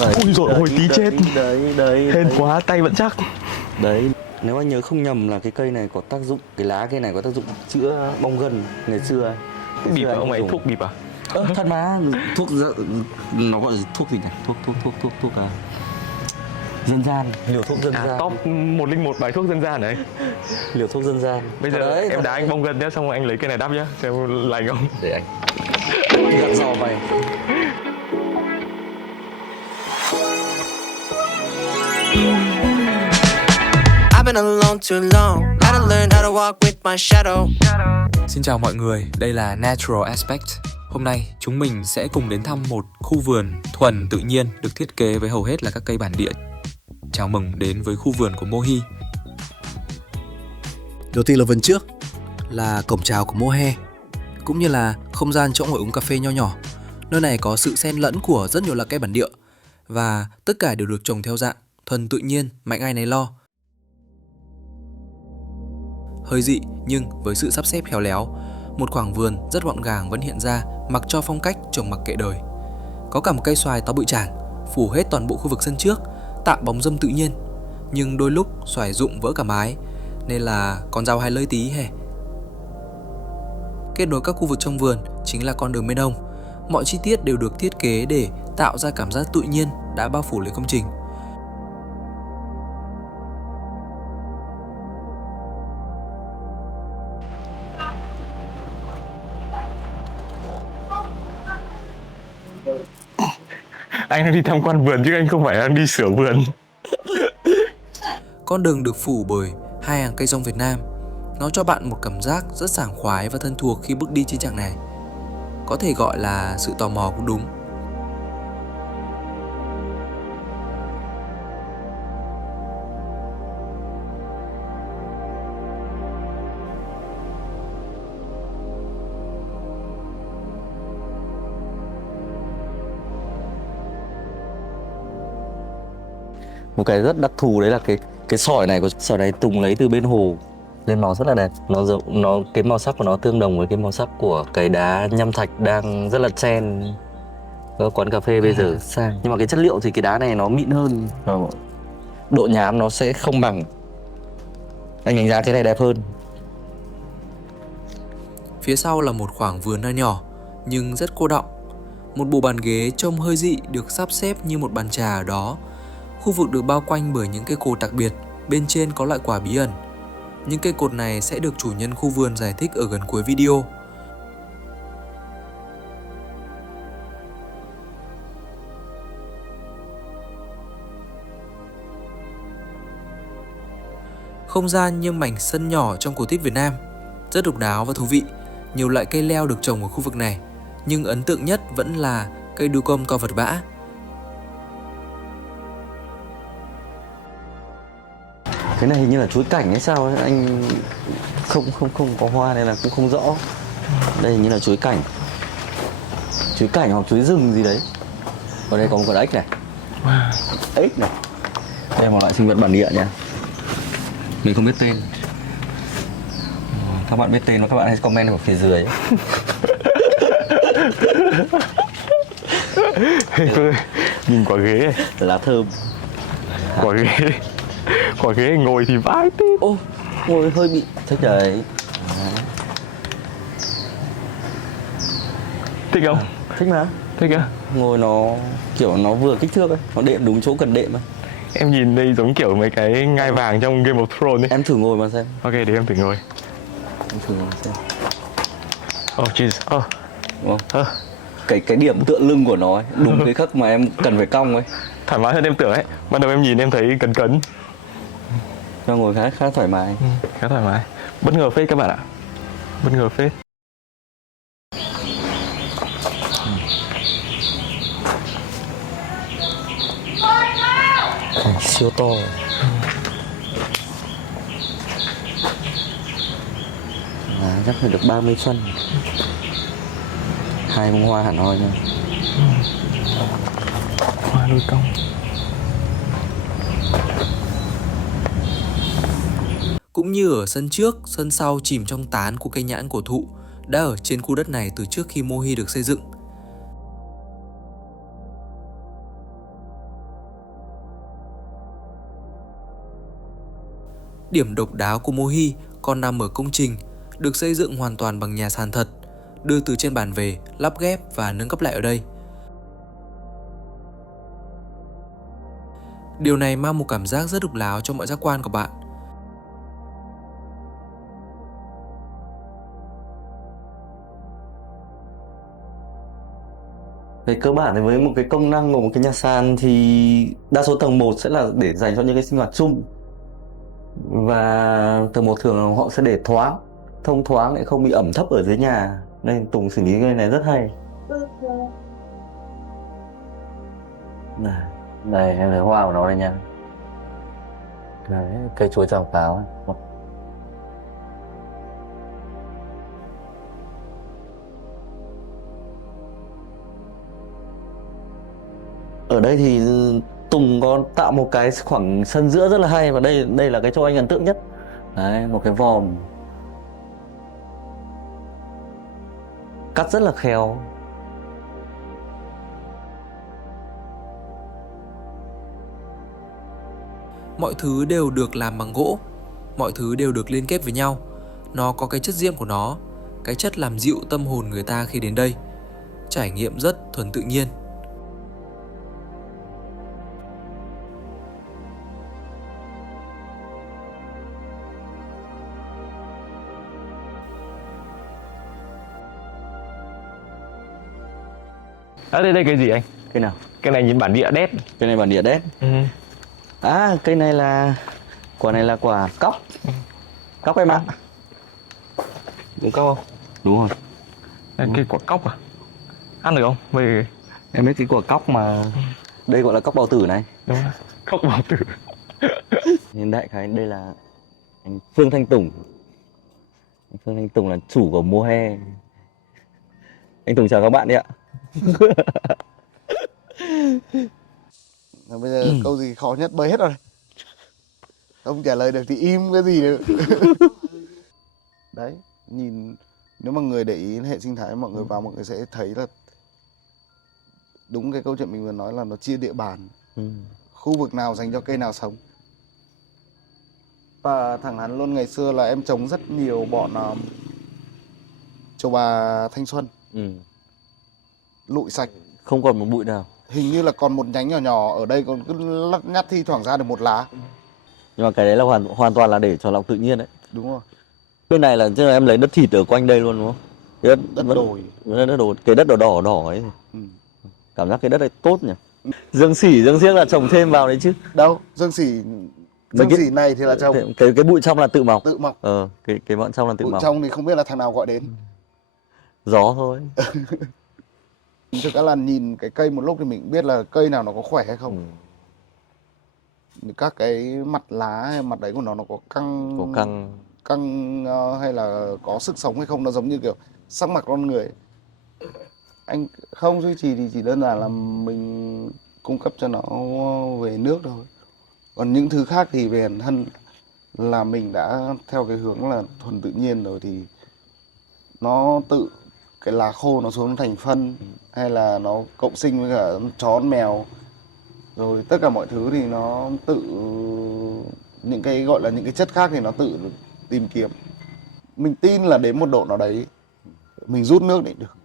Đấy, Ui dồi ôi, tí chết. Đấy Hên quá, tay vẫn chắc. đấy. Nếu anh nhớ không nhầm là cái cây này có tác dụng, cái lá cây này có tác dụng chữa bong gân ngày xưa. Bịp à? anh Ông ấy dùng. thuốc bịp à? Thật mà, nó gọi là thuốc gì nhỉ? Thuốc dân gian, liều thuốc dân gian. Top 101 bài thuốc dân gian đấy. Liều thuốc dân gian. Bây giờ đấy, em đá anh bong gân nhá, xong rồi anh lấy cái này đắp nhá, xem lành không. để anh gặt giò mày. I've been alone too long. Gotta learn how to walk with my shadow. Xin chào mọi người, đây là Natural Aspect. Hôm nay chúng mình sẽ cùng đến thăm một khu vườn thuần tự nhiên được thiết kế với hầu hết là các cây bản địa. Chào mừng đến với khu vườn của Mohi. Đầu tiên là vườn trước, là cổng chào của Mohe, cũng như là không gian chỗ ngồi uống cà phê nho nhỏ. Nơi này có sự xen lẫn của rất nhiều loại cây bản địa và tất cả đều được trồng theo dạng thuần tự nhiên, mạnh ai nấy lo. Hơi dị nhưng với sự sắp xếp khéo léo, một khoảng vườn rất gọn gàng vẫn hiện ra, mặc cho phong cách trồng mặc kệ đời. Có cả một cây xoài to bự chảng phủ hết toàn bộ khu vực sân trước, tạo bóng râm tự nhiên. Nhưng đôi lúc xoài rụng vỡ cả mái, nên là con dao hai lưỡi tí hè. Kết nối các khu vực trong vườn chính là con đường bên hông. Mọi chi tiết đều được thiết kế để tạo ra cảm giác tự nhiên đã bao phủ lấy công trình. Anh đang đi tham quan vườn chứ anh không phải đang đi sửa vườn. Con đường được phủ bởi hai hàng cây rong Việt Nam. Nó cho bạn một cảm giác rất sảng khoái và thân thuộc khi bước đi trên chặng này. Có thể gọi là sự tò mò cũng đúng. Một cái rất đặc thù đấy là cái sỏi này, Tùng lấy từ bên hồ lên, màu rất là đẹp. Cái màu sắc của nó tương đồng với cái màu sắc của cái đá nhâm thạch đang rất là trend ở quán cà phê bây giờ sang. Nhưng mà cái chất liệu thì cái đá này nó mịn hơn, độ nhám nó sẽ không bằng. Anh đánh giá cái này đẹp hơn. Phía sau là một khoảng vườn nho nhỏ nhưng rất cô đọng. Một bộ bàn ghế trông hơi dị được sắp xếp như một bàn trà ở đó. Khu vực được bao quanh bởi những cây cột đặc biệt, bên trên có loại quả bí ẩn. Những cây cột này sẽ được chủ nhân khu vườn giải thích ở gần cuối video. Không gian như mảnh sân nhỏ trong cổ tích Việt Nam, rất độc đáo và thú vị. Nhiều loại cây leo được trồng ở khu vực này, nhưng ấn tượng nhất vẫn là cây đu công to vật vã. Cái này hình như là chuối cảnh hay sao ấy. Anh không có hoa nên là cũng không rõ. Đây hình như là chuối cảnh hoặc chuối rừng gì đấy. Ở đây có một con ếch này. Ếch này. Đây là một loại sinh vật bản địa nha. Mình không biết tên. Các bạn biết tên và các bạn hãy comment ở phía dưới. Nhìn quả ghế này. Lá thơm. Quả ghế ngồi thì vãi tít. Ô, ngồi hơi bị thích đấy. Thích không? Thích mà. Thích á? Ngồi nó kiểu nó vừa kích thước ấy, nó đệm đúng chỗ cần đệm ấy. Em nhìn đây giống kiểu mấy cái ngai vàng trong Game of Thrones ấy. Em thử ngồi mà xem. Ok, để em thử ngồi. Em thử ngồi xem. Oh Jesus. Đúng không? Cái điểm tựa lưng của nó ấy, đúng cái khắc mà em cần phải cong ấy. Thoải mái hơn em tưởng ấy. Ban đầu em nhìn em thấy cấn. Nó ngồi khá thoải mái. Khá thoải mái. Bất ngờ phết các bạn ạ. Bất ngờ phết. Siêu to. Chắc phải được 30 phân. 2 bông hoa hẳn hoi nha. Hoa đôi cong. Cũng như ở sân trước, sân sau chìm trong tán của cây nhãn cổ thụ đã ở trên khu đất này từ trước khi Mohi được xây dựng. Điểm độc đáo của Mohi còn nằm ở công trình được xây dựng hoàn toàn bằng nhà sàn thật, đưa từ trên bản về, lắp ghép và nâng cấp lại ở đây. Điều này mang một cảm giác rất độc đáo cho mọi giác quan của bạn. Về cơ bản thì với một cái công năng của một cái nhà sàn thì đa số tầng 1 sẽ là để dành cho những cái sinh hoạt chung. Và tầng 1 thường họ sẽ để thoáng, thông thoáng để không bị ẩm thấp ở dưới nhà. Nên Tùng xử lý cái này rất hay. Đây em thấy hoa của nó đây nha. Đấy, cây chuối tràng pháo ấy. Ở đây thì Tùng có tạo một cái khoảng sân giữa rất là hay, và đây là cái cho anh ấn tượng nhất. Đấy, một cái vòm cắt rất là khéo. Mọi thứ đều được làm bằng gỗ, mọi thứ đều được liên kết với nhau. Nó có cái chất riêng của nó, cái chất làm dịu tâm hồn người ta khi đến đây. Trải nghiệm rất thuần tự nhiên. Đây cái gì anh? Cây nào? Cái này nhìn bản địa đét. Cây này bản địa đét. À, cây này là quả cóc. Cóc em ạ. Đúng không? Đúng rồi. Cái quả cóc à? Ăn được không? Về Em biết cái quả cóc mà đây gọi là cóc bao tử này. đúng rồi. Cóc bao tử. Hiện đại khái đây là anh Phương Thanh Tùng. Anh Phương Thanh Tùng là chủ của Mohe. Anh Tùng chào các bạn đi ạ. Bây giờ câu gì khó nhất bơi hết rồi. Không trả lời được thì im cái gì nữa. Đấy, nhìn nếu mà người để ý hệ sinh thái mọi người vào mọi người sẽ thấy là đúng cái câu chuyện mình vừa nói là nó chia địa bàn. Khu vực nào dành cho cây nào sống. Và thẳng thắn luôn, ngày xưa là em trồng rất nhiều bọn trầu bà thanh xuân. Lụi sạch. Không còn một bụi nào. Hình như là còn một nhánh nhỏ nhỏ ở đây còn cứ lắt nhắt thi thoảng ra được một lá. Nhưng mà cái đấy là hoàn toàn là để cho lọc tự nhiên đấy. Đúng rồi. Bên này là chứ là em lấy đất thịt ở quanh đây luôn đúng không? Cái Đất đồi. Đất đồi. Cái đất đỏ đỏ ấy. Ừ. Cảm giác cái đất này tốt nhỉ. Dương xiếc là trồng thêm vào đấy chứ. Đâu, dương xỉ này thì là trồng. Cái bụi trong là tự mọc. Tự mọc. Cái bọn trong là tự Bụi mọc. trong thì không biết là thằng nào gọi đến. Gió thôi. Thực ra là nhìn cái cây một lúc thì mình biết là cây nào nó có khỏe hay không. Các cái mặt lá hay mặt đấy của nó có căng hay là có sức sống hay không, nó giống như kiểu sắc mặt con người. Anh không duy trì thì chỉ đơn giản là mình cung cấp cho nó về nước thôi. Còn những thứ khác thì về bản thân là mình đã theo cái hướng là thuần tự nhiên rồi, thì nó tự cái lá khô nó xuống thành phân hay là nó cộng sinh với cả chó mèo, rồi tất cả mọi thứ thì nó tự, những cái gọi là những cái chất khác thì nó tự tìm kiếm. Mình tin là đến một độ nào đấy mình rút nước để được,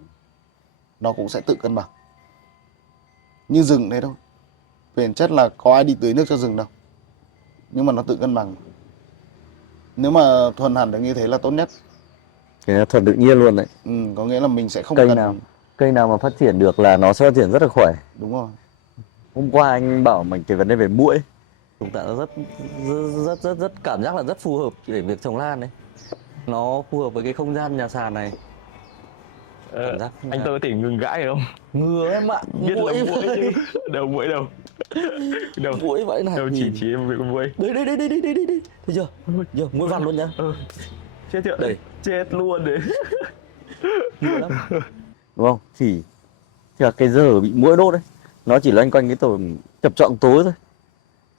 nó cũng sẽ tự cân bằng. Như rừng thế thôi, về bản chất là có ai đi tưới nước cho rừng đâu, nhưng mà nó tự cân bằng. Nếu mà thuần hẳn được như thế là tốt nhất. Cái là thuần tự nhiên luôn đấy. Có nghĩa là mình sẽ không cây nào mà phát triển được là nó sẽ phát triển rất là khỏe. Đúng rồi. Hôm qua anh bảo mình cái vấn đề về muỗi, chúng ta rất cảm giác là rất phù hợp để việc trồng lan đấy. Nó phù hợp với cái không gian nhà sàn này. Anh tôi có thể ngừng gãi được không? Ngừa em ạ. Biết là muỗi chứ. Đâu muỗi đâu. Đâu Muỗi vậy này. Đâu chỉ em về con muỗi. Đây. Thấy chưa? Muỗi vằn luôn nhá. Chết chưa? Đây. Chết luôn đấy. Ngừa lắm. Đúng không? Chỉ là cái giờ bị muỗi đốt đấy, nó chỉ loanh quanh cái tổ chập choạng tối thôi.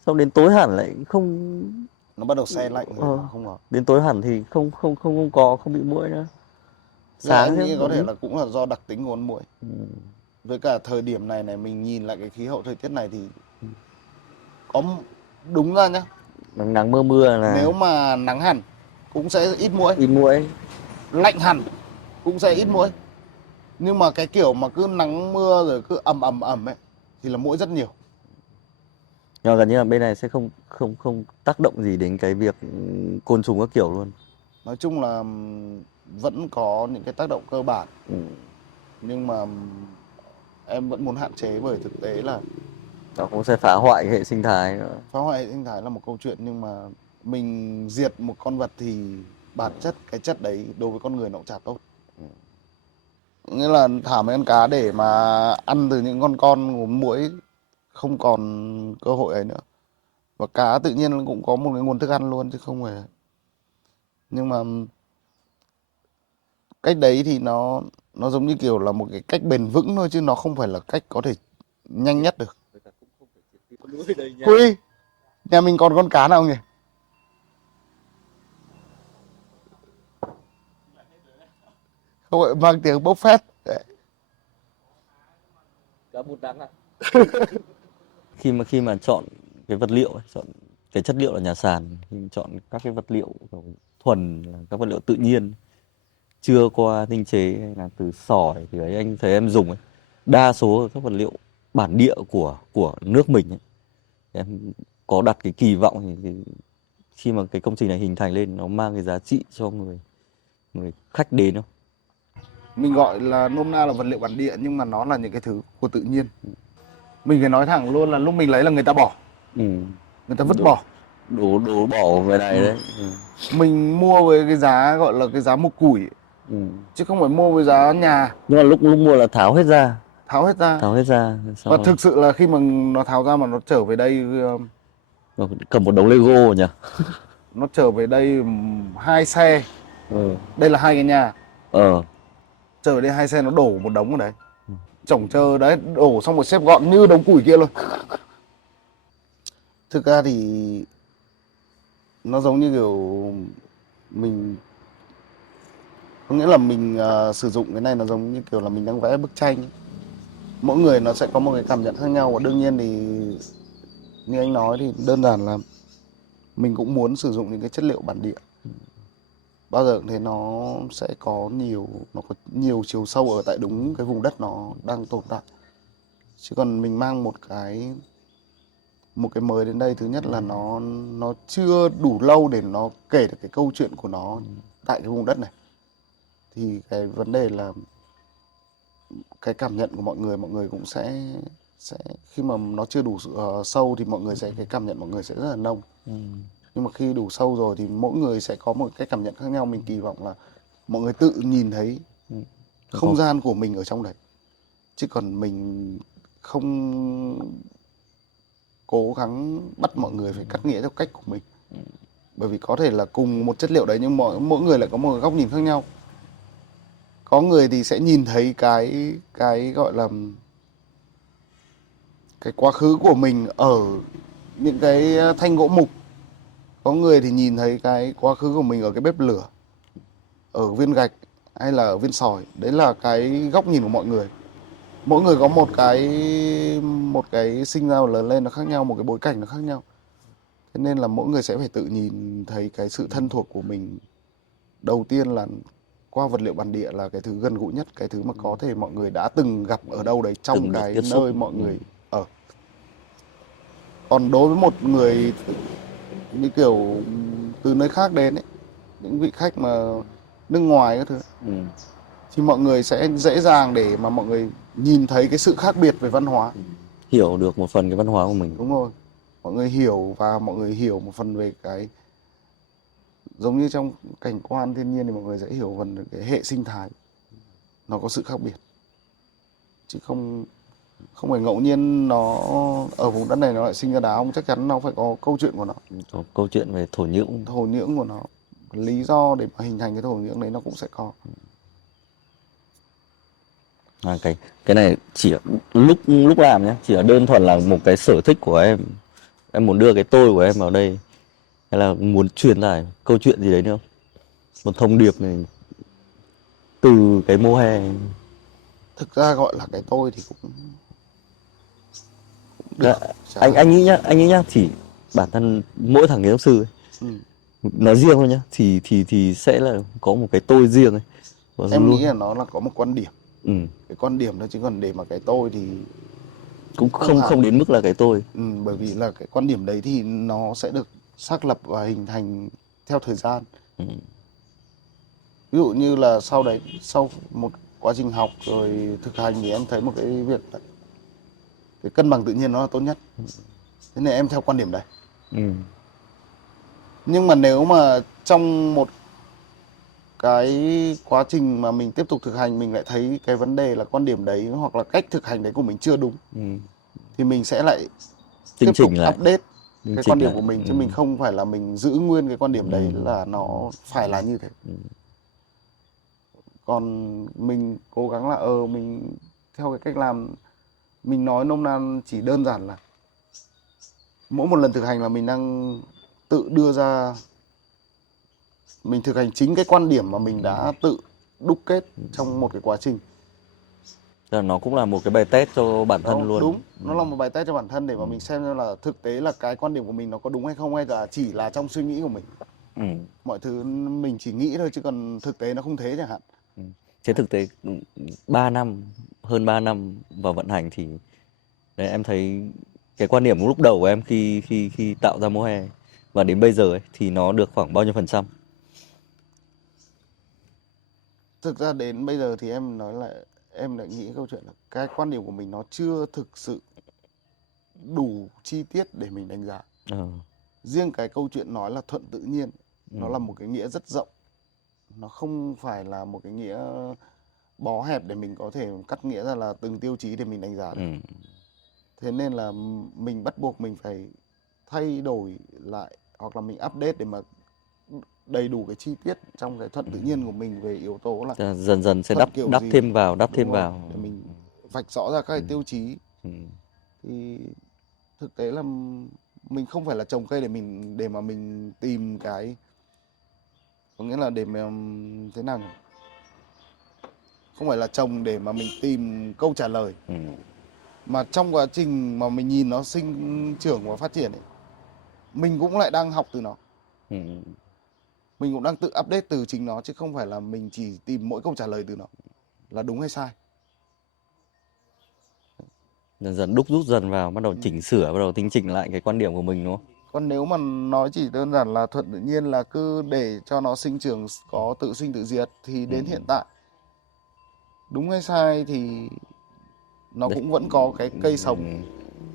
Xong đến tối hẳn lại không, nó bắt đầu se lạnh rồi không có. Đến tối hẳn thì không bị muỗi nữa. Sáng nghĩ có thể là cũng là do đặc tính của con muỗi. Với cả thời điểm này mình nhìn lại cái khí hậu thời tiết này thì có đúng ra nhá, nắng nắng mưa mưa là Nếu mà nắng hẳn cũng sẽ ít muỗi, ít muỗi. lạnh hẳn cũng sẽ ít muỗi. Nhưng mà cái kiểu mà cứ nắng mưa rồi cứ ẩm ấy thì là muỗi rất nhiều. Nhưng mà gần như là bên này sẽ không tác động gì đến cái việc côn trùng các kiểu luôn. Nói chung là vẫn có những cái tác động cơ bản, Ừ. nhưng mà em vẫn muốn hạn chế, bởi thực tế là Nó cũng sẽ phá hoại cái hệ sinh thái nữa. phá hoại hệ sinh thái là một câu chuyện, nhưng mà mình diệt một con vật thì bản chất cái chất đấy đối với con người nó cũng chả tốt. Nghĩa là thả mấy con cá để mà ăn từ những con của muỗi không còn cơ hội ấy nữa. Và cá tự nhiên nó cũng có một cái nguồn thức ăn luôn chứ không phải. Nhưng mà cách đấy thì nó giống như kiểu là một cái cách bền vững thôi, chứ nó không phải là cách có thể nhanh nhất được. Huy, nhà mình còn con cá nào nhỉ? Không phải mang tiếng bốc phét. Đấy. Cá bột đắng à? khi mà chọn cái vật liệu ấy, chọn cái chất liệu là nhà sàn, thì chọn các cái vật liệu kiểu thuần là các vật liệu tự nhiên, chưa qua tinh chế hay là từ sỏi thì ấy, anh thấy em dùng ấy, đa số là các vật liệu bản địa của nước mình ấy. Em có đặt cái kỳ vọng thì khi mà cái công trình này hình thành lên nó mang cái giá trị cho người khách đến không? Mình gọi là nôm na là vật liệu bản địa, nhưng mà nó là những cái thứ của tự nhiên. Mình phải nói thẳng luôn là lúc mình lấy là người ta bỏ, Ừ. người ta vứt bỏ. Đổ bỏ người này đấy. Ừ. Mình mua với cái giá gọi là cái giá một củi, Ừ. chứ không phải mua với giá nhà. Nhưng mà lúc mua là tháo hết ra. Tháo hết ra. Xong Và rồi thực sự là khi mà nó tháo ra mà nó trở về đây, nó cầm một đống Lego nhỉ? nó trở về đây 2 xe. Ừ. Đây là 2 cái nhà. Ờ. Trở về đây 2 xe nó đổ một đống ở đấy. Chổng chờ đấy, đổ xong rồi xếp gọn như đống củi kia luôn. Thực ra thì nó giống như kiểu mình, có nghĩa là mình sử dụng cái này nó giống như kiểu là mình đang vẽ bức tranh. Mỗi người nó sẽ có một cái cảm nhận khác nhau, và đương nhiên thì như anh nói thì đơn giản là mình cũng muốn sử dụng những cái chất liệu bản địa. Bao giờ cũng thế, nó sẽ có nhiều chiều sâu ở tại đúng cái vùng đất nó đang tồn tại. Chứ còn mình mang một cái mới đến đây, thứ nhất là nó chưa đủ lâu để nó kể được cái câu chuyện của nó tại cái vùng đất này. Thì cái vấn đề là cái cảm nhận của mọi người cũng sẽ khi mà nó chưa đủ sâu thì mọi người sẽ, cái cảm nhận mọi người sẽ rất là nông. Nhưng mà khi đủ sâu rồi thì mỗi người sẽ có một cái cảm nhận khác nhau. Mình kỳ vọng là mọi người tự nhìn thấy không gian của mình ở trong đấy, chứ còn mình không cố gắng bắt mọi người phải cắt nghĩa theo cách của mình. Bởi vì có thể là cùng một chất liệu đấy nhưng mỗi người lại có một góc nhìn khác nhau. Có người thì sẽ nhìn thấy cái gọi là cái quá khứ của mình ở những cái thanh gỗ mục. Có người thì nhìn thấy cái quá khứ của mình ở cái bếp lửa, ở viên gạch hay là ở viên sỏi. Đấy là cái góc nhìn của mọi người. Mỗi người có một cái sinh ra và lớn lên nó khác nhau, một cái bối cảnh nó khác nhau. Thế nên là mỗi người sẽ phải tự nhìn thấy cái sự thân thuộc của mình. Đầu tiên là qua vật liệu bản địa là cái thứ gần gũi nhất, cái thứ mà có thể mọi người đã từng gặp ở đâu đấy trong Từng được cái tiếp xúc. nơi mọi người ở. Còn đối với một người như kiểu từ nơi khác đến ấy, những vị khách mà nước ngoài các thứ, thì mọi người sẽ dễ dàng để mà mọi người nhìn thấy cái sự khác biệt về văn hóa. Hiểu được một phần cái văn hóa của mình. Đúng rồi. Mọi người hiểu, và mọi người hiểu một phần về cái, giống như trong cảnh quan thiên nhiên thì mọi người sẽ hiểu phần về cái hệ sinh thái. Nó có sự khác biệt. Chứ không phải ngẫu nhiên nó ở vùng đất này nó lại sinh ra đá ông, chắc chắn nó phải có câu chuyện của nó. Có câu chuyện về thổ nhưỡng. Thổ nhưỡng của nó, lý do để mà hình thành cái thổ nhưỡng đấy nó cũng sẽ có. Cái này chỉ lúc làm nhé, chỉ là đơn thuần là một cái sở thích của em. Em muốn đưa cái tôi của em vào đây, hay là muốn truyền tải câu chuyện gì đấy nữa không? Một thông điệp này từ cái mohair. Thực ra gọi là cái tôi thì cũng được. Dạ, anh nghĩ nhá, chỉ bản thân mỗi thằng kiến trúc sư ấy, Ừ. nói riêng thôi nhá, thì sẽ là có một cái tôi riêng ấy. Và Em luôn nghĩ là nó là có một quan điểm. ừ, Cái quan điểm đó, chứ còn để mà cái tôi thì cũng không không hẳn. không đến mức là cái tôi. bởi vì là cái quan điểm đấy thì nó sẽ được xác lập và hình thành theo thời gian. Ừ. Ví dụ như là sau đấy, sau một quá trình học rồi thực hành thì em thấy một cái việc là cái cân bằng tự nhiên nó là tốt nhất. Thế nên em theo quan điểm đấy. Ừ. Nhưng mà nếu mà trong một cái quá trình mà mình tiếp tục thực hành mình lại thấy cái vấn đề là quan điểm đấy hoặc là cách thực hành đấy của mình chưa đúng, Ừ. thì mình sẽ lại Tinh tiếp tục chỉnh lại. update Tinh cái chỉnh quan điểm lại. của mình, chứ Ừ. mình không phải là mình giữ nguyên cái quan điểm đấy là nó phải là như thế. Còn mình cố gắng là mình theo cái cách làm, mình nói nôm na chỉ đơn giản là mỗi một lần thực hành là mình đang tự đưa ra, mình thực hành chính cái quan điểm mà mình đã tự đúc kết trong một cái quá trình. Tức là nó cũng là một cái bài test cho bản thân luôn. Đúng, nó là một bài test cho bản thân để mà mình xem là thực tế là cái quan điểm của mình nó có đúng hay không, hay là chỉ là trong suy nghĩ của mình. Ừ. Mọi thứ mình chỉ nghĩ thôi chứ còn thực tế nó không thế chẳng hạn. Thế thực tế 3 năm, hơn 3 năm vào vận hành thì đấy, em thấy cái quan điểm lúc đầu của em khi tạo ra Mohair và đến bây giờ ấy, thì nó được khoảng bao nhiêu %? Thực ra đến bây giờ thì em nói là em lại nghĩ câu chuyện là cái quan điểm của mình nó chưa thực sự đủ chi tiết để mình đánh giá. Riêng cái câu chuyện nói là thuận tự nhiên, nó là một cái nghĩa rất rộng. Nó không phải là một cái nghĩa bó hẹp để mình có thể cắt nghĩa ra là từng tiêu chí để mình đánh giá được. Thế nên là mình bắt buộc mình phải thay đổi lại hoặc là mình update để mà đầy đủ cái chi tiết trong cái thuận tự nhiên của mình về yếu tố là Dần dần sẽ thuận đắp kiểu đắp gì. thêm vào, đắp Đúng thêm rồi, vào. để mình vạch rõ ra các cái tiêu chí. Thì thực tế là mình không phải là trồng cây để mà mình tìm cái, có nghĩa là để mà thế nào nhỉ? Không phải là trồng để mà mình tìm câu trả lời, mà trong quá trình mà mình nhìn nó sinh trưởng và phát triển ấy, mình cũng lại đang học từ nó. Mình cũng đang tự update từ chính nó, chứ không phải là mình chỉ tìm mỗi câu trả lời từ nó là đúng hay sai. Dần dần đúc rút dần vào, bắt đầu chỉnh sửa, bắt đầu tinh chỉnh lại cái quan điểm của mình, đúng không? Còn nếu mà nói chỉ đơn giản là thuận tự nhiên là cứ để cho nó sinh trưởng có tự sinh tự diệt, thì đến hiện tại đúng hay sai thì nó cũng vẫn có cái cây sống.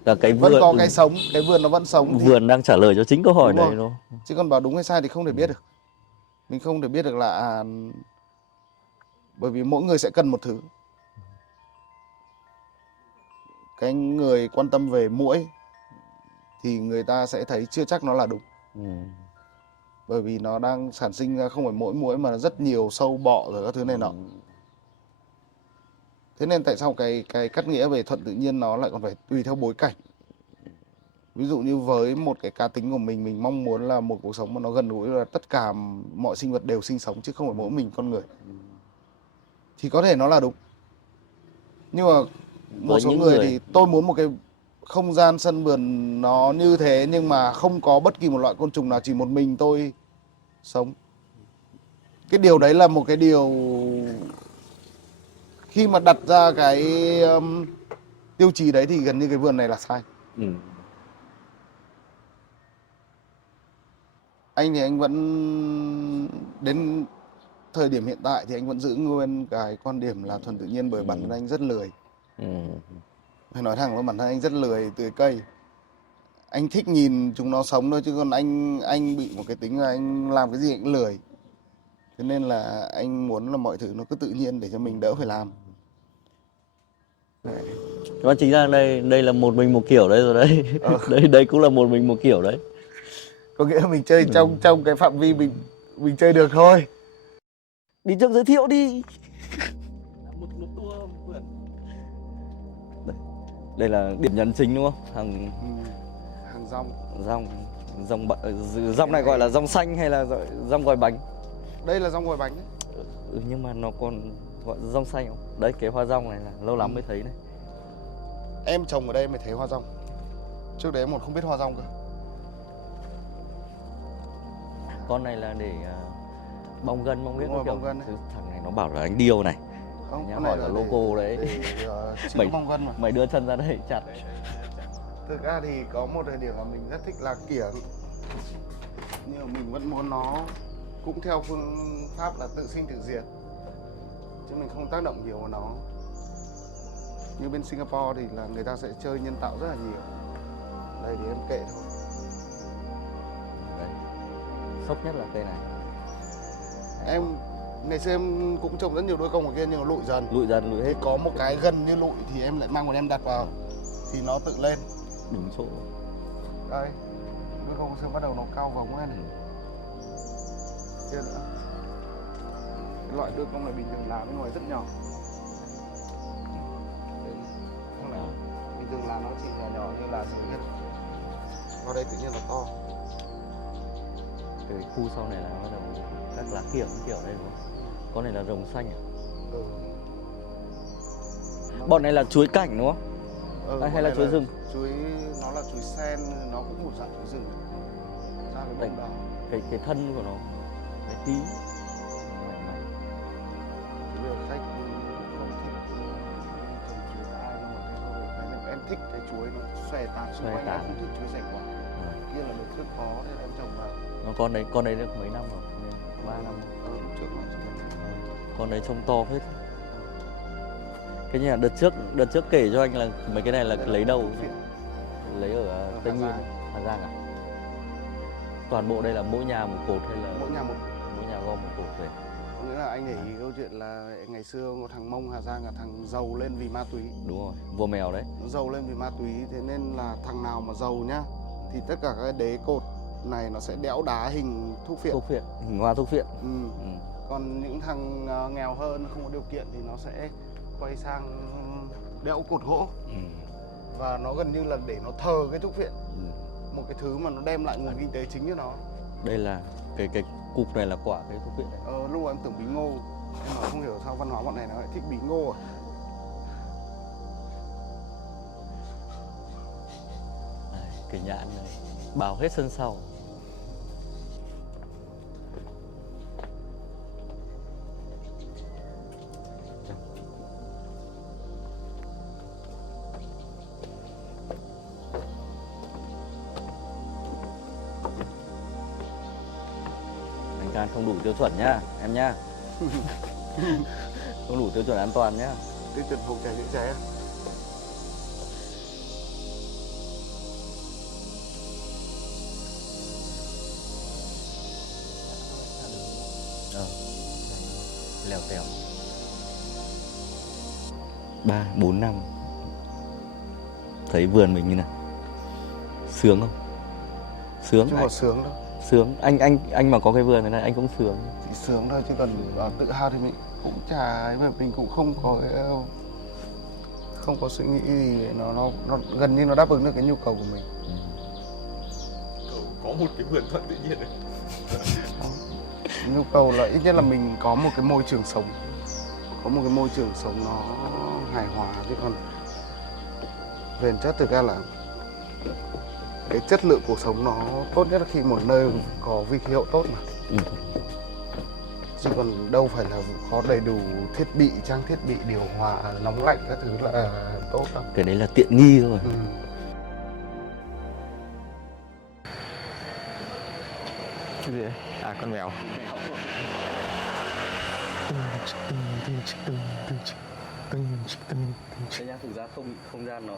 Là cái Vẫn vườn, có cái sống, cái vườn nó vẫn sống thì... Vườn đang trả lời cho chính câu hỏi Đúng đấy, rồi. đúng không? Chứ còn bảo đúng hay sai thì không thể biết được. Mình không thể biết được là bởi vì mỗi người sẽ cần một thứ. Cái người quan tâm về muỗi thì người ta sẽ thấy chưa chắc nó là đúng. Bởi vì nó đang sản sinh ra không phải mỗi muỗi mà rất nhiều sâu bọ rồi các thứ này nọ. Thế nên tại sao cái cắt nghĩa về thuận tự nhiên nó lại còn phải tùy theo bối cảnh. Ví dụ như với một cái cá tính của mình mong muốn là một cuộc sống mà nó gần gũi là tất cả mọi sinh vật đều sinh sống chứ không phải mỗi mình con người. Thì có thể nó là đúng. Nhưng mà một số người thì tôi muốn một cái không gian sân vườn nó như thế nhưng mà không có bất kỳ một loại côn trùng nào, chỉ một mình tôi sống. Cái điều đấy là một cái điều khi mà đặt ra cái tiêu chí đấy thì gần như cái vườn này là sai. Anh thì anh vẫn đến thời điểm hiện tại thì anh vẫn giữ nguyên cái quan điểm là thuần tự nhiên, bởi bản thân anh rất lười. Phải nói thẳng với bản thân anh rất lười tưới cây. Anh thích nhìn chúng nó sống thôi, chứ còn anh bị một cái tính là anh làm cái gì anh cũng lười. Thế nên là anh muốn là mọi thứ nó cứ tự nhiên để cho mình đỡ phải làm. Đó chính là đây là một mình một kiểu đấy rồi đấy. Đây cũng là một mình một kiểu đấy. Có nghĩa là mình chơi trong cái phạm vi mình chơi được thôi. Đi trước giới thiệu đi. Đây là điểm nhấn chính đúng không? Hàng rong. Rong này gọi là rong xanh hay là rong gói bánh? Đây là rong gói bánh đấy. Nhưng mà nó còn gọi rong xanh không? Đấy, cái hoa rong này là lâu lắm mới thấy này. Em trồng ở đây mới thấy hoa rong. Trước đấy em còn không biết hoa rong cơ. Con này là để bong gân, bong biết Đúng rồi, kiểu bong gân đấy. thằng này nó bảo là anh điêu này. Không, Nhá, con hỏi này cả là logo đấy. để chữ Mày- bong gân mà. Mày đưa chân ra đây chặt. Thực ra thì có một thời điểm mà mình rất thích là kiểng, nhưng mà mình vẫn muốn nó cũng theo phương pháp là tự sinh tự diệt, chứ mình không tác động nhiều vào nó. Như bên Singapore thì là người ta sẽ chơi nhân tạo rất là nhiều. Đây thì em kệ thôi. Đấy. Sốc nhất là cây này. Em ngày xưa em cũng trồng rất nhiều đuôi công ở kia nhưng mà lụi dần. Lụi dần lụi hết. Thì có một cái gần như lụi thì em lại mang một em đặt vào thì nó tự lên. Đúng chỗ. Đây, đuôi công xưa bắt đầu nó cao vống lên này. Kia nữa. Cái loại đuôi công này bình thường lá bên ngoài rất nhỏ. Đây, không nào. Bình thường lá nó chỉ nhỏ nhỏ như là sự nhiên. Vào đây tự nhiên nó to. Cái khu sau này là bắt đầu các lá kiểng kiểu đây đúng không? Con này là rồng xanh à? Ừ. Bọn này là chuối cảnh đúng không? Ừ, hay con là này chuối rừng? Chuối, nó là chuối sen, nó cũng một dạng chuối rừng. Ra cái bông đỏ. Cái thân của nó, cái tí. Mạnh mạnh. Bây giờ khách không thích trồng chuối ai nhưng mà thế thôi. Cái này em thích cái chuối nó xòe tán xung Xòe quanh, tán. em không thích chuối rảnh quá. Kia là đợt trước có nên em trồng vào. Nó con đấy được mấy năm rồi? 3 năm. Lúc trước nó trồng. Con đấy trông to phết. Cái nhà đợt trước kể cho anh là mấy cái này là Đây lấy đâu? phiện. Lấy ở Ở Tây Hà Nguyên, Giang. Hà Giang à? Toàn bộ đây là mỗi nhà một cột hay là Mỗi nhà một. mỗi nhà gom một cột về? Có nghĩa là anh để ý câu chuyện là ngày xưa một thằng Mông Hà Giang là thằng giàu lên vì ma túy. Đúng rồi, vua mèo đấy. Nó giàu lên vì ma túy, thế nên là thằng nào mà giàu nhá thì tất cả các đế cột này nó sẽ đẽo đá hình thuốc phiện. Thuốc phiện, hình hoa thuốc phiện. Ừ. Ừ. Còn những thằng nghèo hơn không có điều kiện thì nó sẽ quay sang đẽo cột gỗ. Ừ. Và nó gần như là để nó thờ cái thuốc phiện, Ừ. một cái thứ mà nó đem lại nguồn kinh tế chính cho nó. Đây là cái cục này là quả cái thuốc phiện đấy. Lúc đó em tưởng bí ngô, nhưng mà không hiểu sao văn hóa bọn này nó lại thích bí ngô à. Đây, cái nhãn này bào hết sân sau. Anh can không đủ tiêu chuẩn nhá em nhá. Không đủ tiêu chuẩn an toàn nhá. Tiêu chuẩn phòng cháy chữa cháy á. Lèo tèo 3-4 năm. Thấy vườn mình như nào? Sướng không? Sướng. Chứ mà sướng đâu. Sướng. Anh mà có cái vườn này anh cũng sướng. Chỉ sướng thôi chứ còn tự hào thì mình cũng chả, mình cũng không có suy nghĩ gì để nó gần như nó đáp ứng được cái nhu cầu của mình. Có một cái vườn thuận tự nhiên đấy. Nhu cầu là ít nhất là mình có một cái môi trường sống, có một cái môi trường sống nó hài hòa, chứ còn về chất thực ra là cái chất lượng cuộc sống nó tốt nhất là khi một nơi có vi khí hậu tốt mà. Ừ. Chứ còn đâu phải là có đầy đủ thiết bị, trang thiết bị điều hòa, nóng lạnh các thứ là tốt đâu. Cái đấy là tiện nghi thôi. Ừ. Cái gì đấy? À, con mèo. Thế nhá, thực ra không gian nó